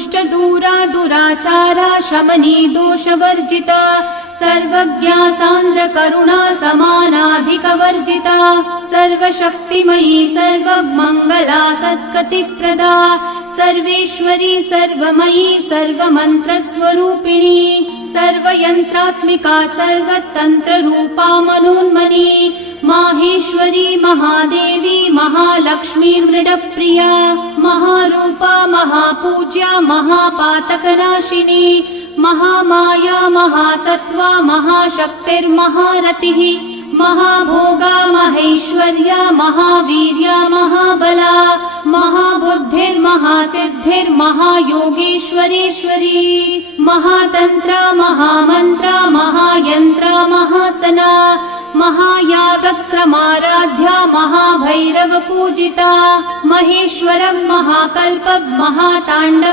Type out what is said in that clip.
दुष्टदूरा दुराचारा शमनी दोषवर्जिता सर्वज्ञा सान्द्र करुणा समानाधिकवर्जिता सर्वशक्तिमयी सर्वमङ्गला सत्कतिप्रदा सर्वेश्वरी सर्वमयी सर्वमन्त्रस्वरूपिणी सर्वयन्त्रात्मिका सर्वतन्त्ररूपा मनोन्मनी माहेश्वरी महादेवी महालक्ष्मी मृडप्रिया महारूपा महापूज्या महापातकनाशिनी महामाया महासत्त्वा महाशक्तिर्महारतिः महाभोगा महेश्वर्या महावीर्या महाबला महाबुद्धिर्महासिद्धिर्महायोगेश्वरेश्वरी महातन्त्रा महामन्त्रा महायन्त्रा महासना महायागक्रमाराध्या महाभैरवपूजिता महेश्वरं महाकल्पं महाताण्डव